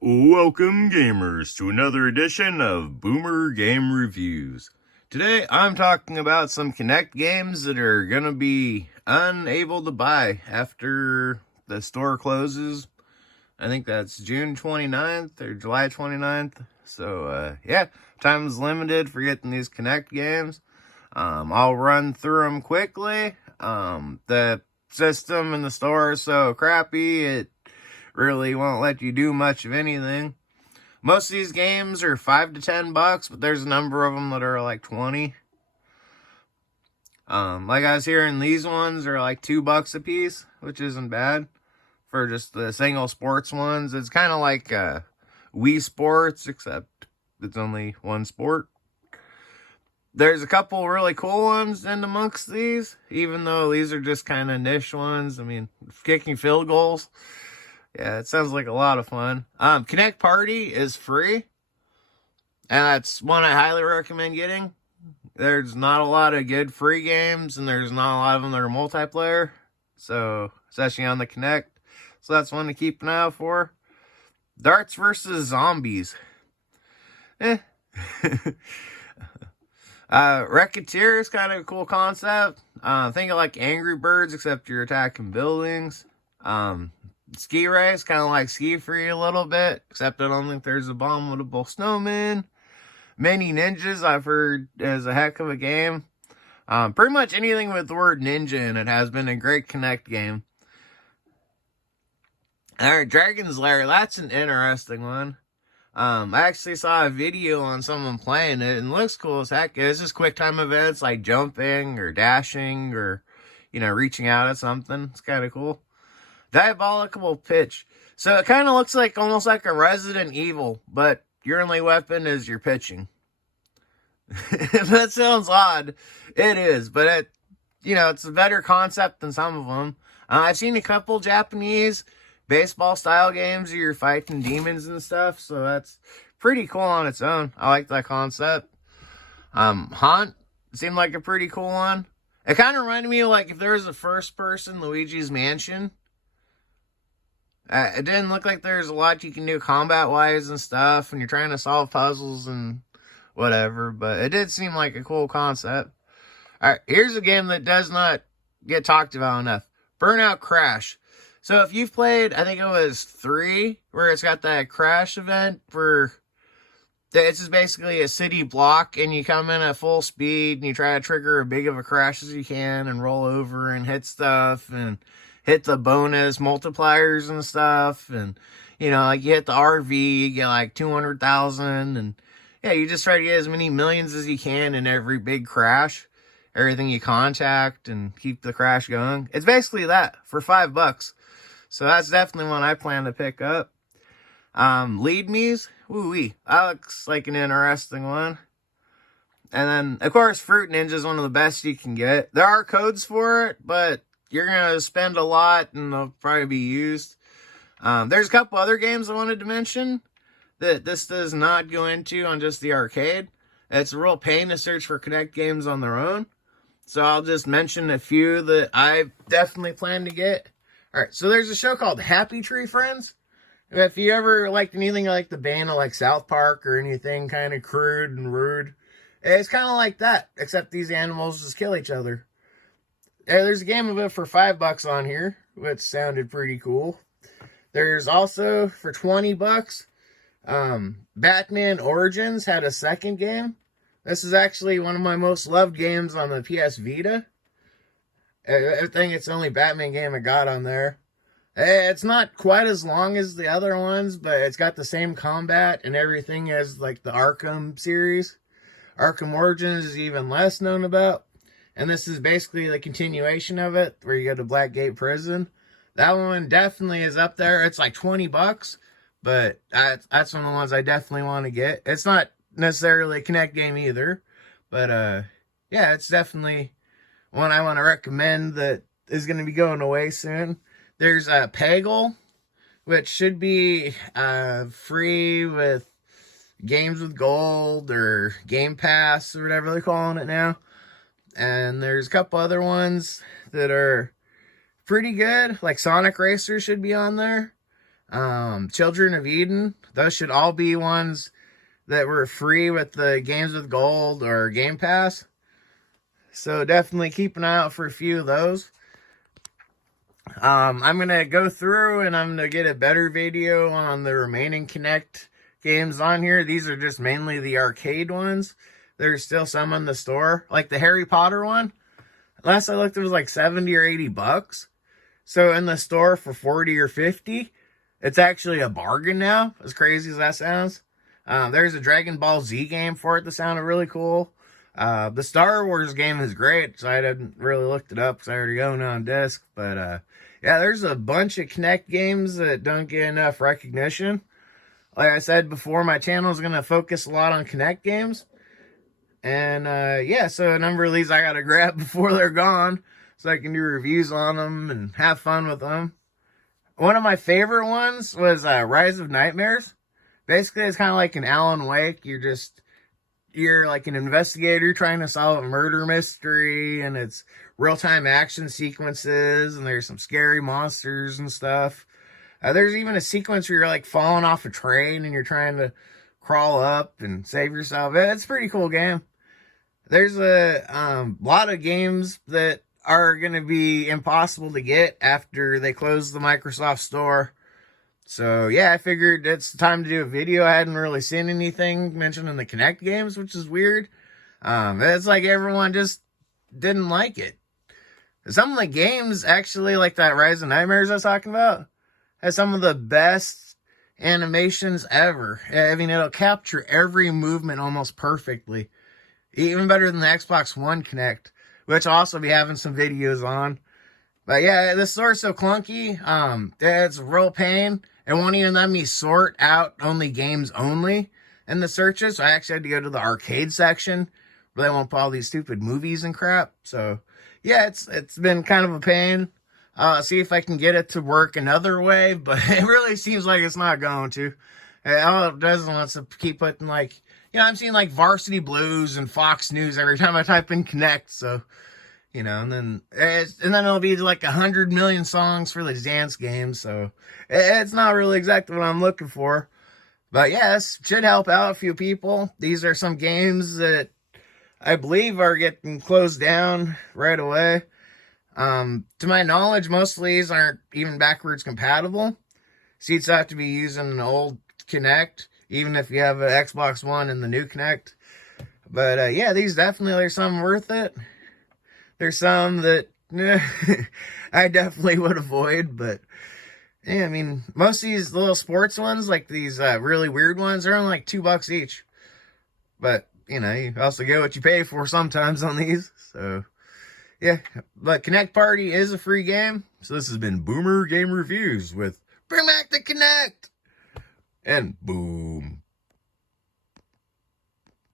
Welcome, gamers, to another edition of Boomer Game Reviews. Today, I'm talking about some Kinect games that are gonna be unable to buy after the store closes. I think that's June 29th or July 29th. So, yeah, time's limited for getting these Kinect games. I'll run through them quickly. The system in the store is so crappy, it really won't let you do much of anything. Most of these games are $5 to $10, but there's a number of them that are like 20. Like I was hearing, these ones are like $2 a piece, which isn't bad for just the single sports ones. It's kind of like Wii Sports, except it's only one sport. There's a couple really cool ones in amongst these, even though these are just kind of niche ones. I mean, kicking field goals. Yeah, it sounds like a lot of fun. Kinect Party is free, and that's one I highly recommend getting. There's not a lot of good free games, and there's not a lot of them that are multiplayer, so especially on the Kinect. So that's one to keep an eye out for. Darts versus Zombies. Racketeer is kind of a cool concept. Think of like Angry Birds, except you're attacking buildings. Ski race, kind of like Ski Free a little bit, except I don't think there's abominable snowmen. Mini Ninjas, I've heard, is a heck of a game. Pretty much anything with the word ninja in it has been a great Kinect game. Alright, Dragon's Lair, that's an interesting one. I actually saw a video on someone playing it, and it looks cool as heck. It's just quick time events like jumping or dashing or, reaching out at something. It's kind of cool. Diabolical Pitch. So it kind of looks like almost like a Resident Evil, but your only weapon is your pitching. If that sounds odd, it is, but it's a better concept than some of them. I've seen a couple Japanese baseball style games where you're fighting demons and stuff, so that's pretty cool on its own. I like that concept. Haunt seemed like a pretty cool one. It kind of reminded me of like if there was a first person Luigi's Mansion. It didn't look like there's a lot you can do combat-wise and stuff, and you're trying to solve puzzles and whatever, but it did seem like a cool concept. Alright, here's a game that does not get talked about enough. Burnout Crash. So if you've played, I think it was 3, where it's got that crash event for... It's just basically a city block, and you come in at full speed, and you try to trigger as big of a crash as you can, and roll over and hit stuff, and hit the bonus multipliers and stuff, and like you hit the RV, you get like 200,000, and yeah, you just try to get as many millions as you can in every big crash, everything you contact, and keep the crash going. It's basically that for $5, so that's definitely one I plan to pick up. Lead Me's, woo-wee, that looks like an interesting one. And then, of course, Fruit Ninja is one of the best you can get. There are codes for it, but you're going to spend a lot, and they'll probably be used. There's a couple other games I wanted to mention that this does not go into on just the arcade. It's a real pain to search for Kinect games on their own. So I'll just mention a few that I definitely plan to get. Alright, so there's a show called Happy Tree Friends. If you ever liked anything like the band of like South Park or anything kind of crude and rude, it's kind of like that, except these animals just kill each other. There's a game of it for $5 on here, which sounded pretty cool. There's also, for $20, Batman Origins had a second game. This is actually one of my most loved games on the PS Vita. I think it's the only Batman game I got on there. It's not quite as long as the other ones, but it's got the same combat and everything as like the Arkham series. Arkham Origins is even less known about. And this is basically the continuation of it, where you go to Blackgate Prison. That one definitely is up there. It's like $20, but that's one of the ones I definitely want to get. It's not necessarily a Kinect game either, but yeah, it's definitely one I want to recommend that is going to be going away soon. There's Peggle, which should be free with Games with Gold or Game Pass or whatever they're calling it now. And there's a couple other ones that are pretty good. Like Sonic Racer should be on there. Children of Eden. Those should all be ones that were free with the Games with Gold or Game Pass. So definitely keep an eye out for a few of those. I'm going to go through and I'm going to get a better video on the remaining Kinect games on here. These are just mainly the arcade ones. There's still some in the store. Like the Harry Potter one. Last I looked, it was like 70 or 80 bucks. So in the store for 40 or 50, it's actually a bargain now, as crazy as that sounds. There's a Dragon Ball Z game for it that sounded really cool. The Star Wars game is great, so I didn't really look it up because I already own it on disc. But yeah, there's a bunch of Kinect games that don't get enough recognition. Like I said before, my channel is going to focus a lot on Kinect games. And yeah, so a number of these I got to grab before they're gone so I can do reviews on them and have fun with them. One of my favorite ones was Rise of Nightmares. Basically, it's kind of like an Alan Wake. You're like an investigator trying to solve a murder mystery, and it's real-time action sequences, and there's some scary monsters and stuff. There's even a sequence where you're like falling off a train and you're trying to crawl up and save yourself. It's a pretty cool game. There's a lot of games that are going to be impossible to get after they close the Microsoft Store. So yeah, I figured it's time to do a video. I hadn't really seen anything mentioned in the Kinect games, which is weird. It's like everyone just didn't like it. Some of the games, actually, like that Rise of Nightmares I was talking about, has some of the best animations ever. I mean, it'll capture every movement almost perfectly. Even better than the Xbox One Kinect, which I'll also be having some videos on. But yeah, the store's so clunky. It's a real pain. It won't even let me sort out only games only in the searches. So I actually had to go to the arcade section where they won't put all these stupid movies and crap. So yeah, it's been kind of a pain. See if I can get it to work another way, but it really seems like it's not going to. All it does is to keep putting like, I'm seeing like Varsity Blues and Fox News every time I type in Kinect. So, and then it'll be like 100 million songs for the dance game. So it's not really exactly what I'm looking for. But yes, should help out a few people. These are some games that I believe are getting closed down right away. To my knowledge, most of these aren't even backwards compatible. So you'd have to be using an old Kinect, even if you have an Xbox One and the new Kinect. But yeah, these definitely are some worth it. There's some that I definitely would avoid, but yeah, I mean, most of these little sports ones, like these really weird ones, are only like $2 each. But, you also get what you pay for sometimes on these, so yeah. But Kinect Party is a free game, so this has been Boomer Game Reviews with Bring Back the Kinect! And boom.